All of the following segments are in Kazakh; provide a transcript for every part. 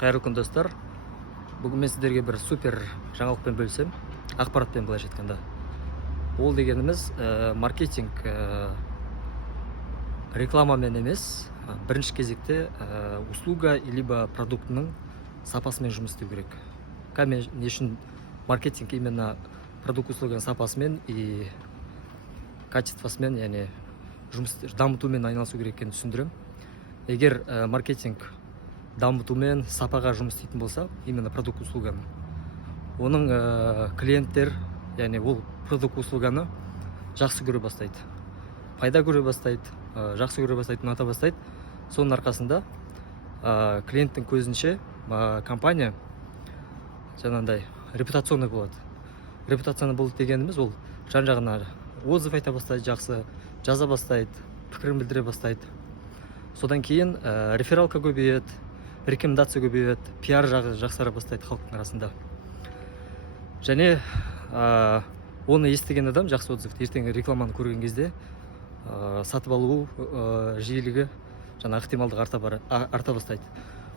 Қайырлы күн достар. Бүгін мен сіздерге бір супер жаңалықпен бөлсем, ақпаратпен былайша айтқанда. Ол дегеніміз маркетинг рекламамен емес, бірінші кезекте услуга либо продуктының сапасымен жұмыс істеу керек. Не үшін маркетинг именно продукт услуганың сапасымен и качествосымен, яғни жұмыс дамытумен айналысу керек екенін түсіндірем. Егер маркетинг дамытумен сапаға жұмыс істейтін болса, именно продукт услуганы, оның клиенттер, яғни ол продукт услуганы жақсы көре бастайды, пайда көре бастайды, жақсы көре бастайды, ұната бастайды. Соның арқасында клиенттің көзінше компания жаңағындай репутационный болады. Репутационный болды дегеніміз ол жан-жағына отзыв айта бастайды, жақсы жаза бастайды, пікірін білдіре бастайды. Содан кейін рефералка көбейеді, рекомендация көбейеді, пиар жағы жақсара бастайды халықтың арасында. Және оны естіген адам жақсы отзыв, ертең рекламаны көрген кезде сатып алу жиілігі жаңа ықтималдығы арта бастайды.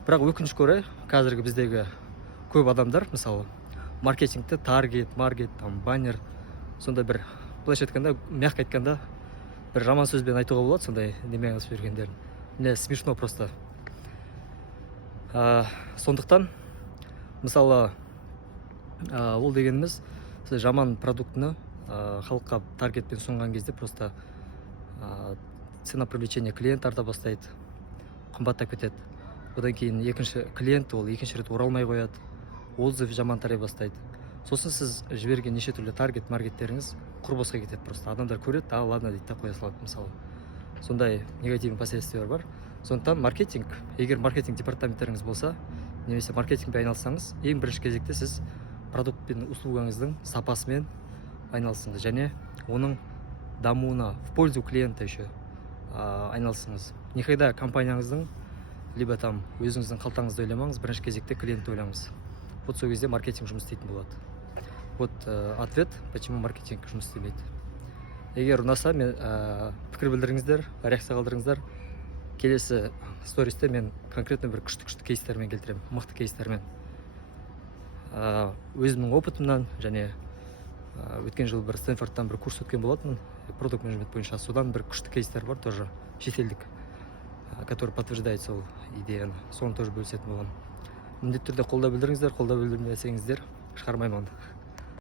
Бірақ өкінішке орай қазіргі біздегі көп адамдар, мысалы маркетингте таргет, баннер, сондай бір былайша айтқанда, мягко айтқанда, бір жаман сөзбен айтуға болады, сондай немен айналысып жүргендерін. Мне смешно просто. Сондықтан, мысалы, ол дегеніміз, сіз жаман продуктыны халыққа таргетпен ұсынған кезде просто цена привлечения клиент арта бастайды, қымбаттап кетеді. Одан кейін екінші клиент ол екінші рет оралмай қояды, отзыв жаман тарай бастайды. Сосын сіз жіберген неше түрлі маркеттеріңіз құр босқа кетеді просто. Адамдар көреді, ладно дейді да қоя салады мысалы. Сондай негативный последствиялар бар. Сондықтан маркетинг, егер маркетинг департаменттеріңіз болса, немесе маркетингпен айналыссаңыз, ең бірінші кезекте сіз продукт пен услугаңыздың сапасымен айналысыңыз және оның дамуына в пользу клиента еще айналысыңыз. Никогда компанияңыздың либо там өзіңіздің қалтаңызды ойламаңыз, бірінші кезекте клиентті ойлаңыз. Вот сол кезде маркетинг жұмыс істейтін болады. Вот ответ, почему маркетинг жұмыс істемейді. Егер ұнаса, мен пікір білдіріңіздер, реакция қалдырыңыздар. Келесі стористе мен конкретно бір күшті кейстермен келтіремін, мықты кейстермен. Өзімнің опытымнан және өткен жылы бір Стэнфордтан бір курс өткен болатынмын, продукт менеджмент бойынша. Содан бір күшті кейстер бар, тоже шетелдік, который подтверждает сол идеяны. Соны тоже бөлісетін боламын. Міндетті түрде қолдау білдіріңіздер, қолдау білдірмесеңіздер шығармаймын онда.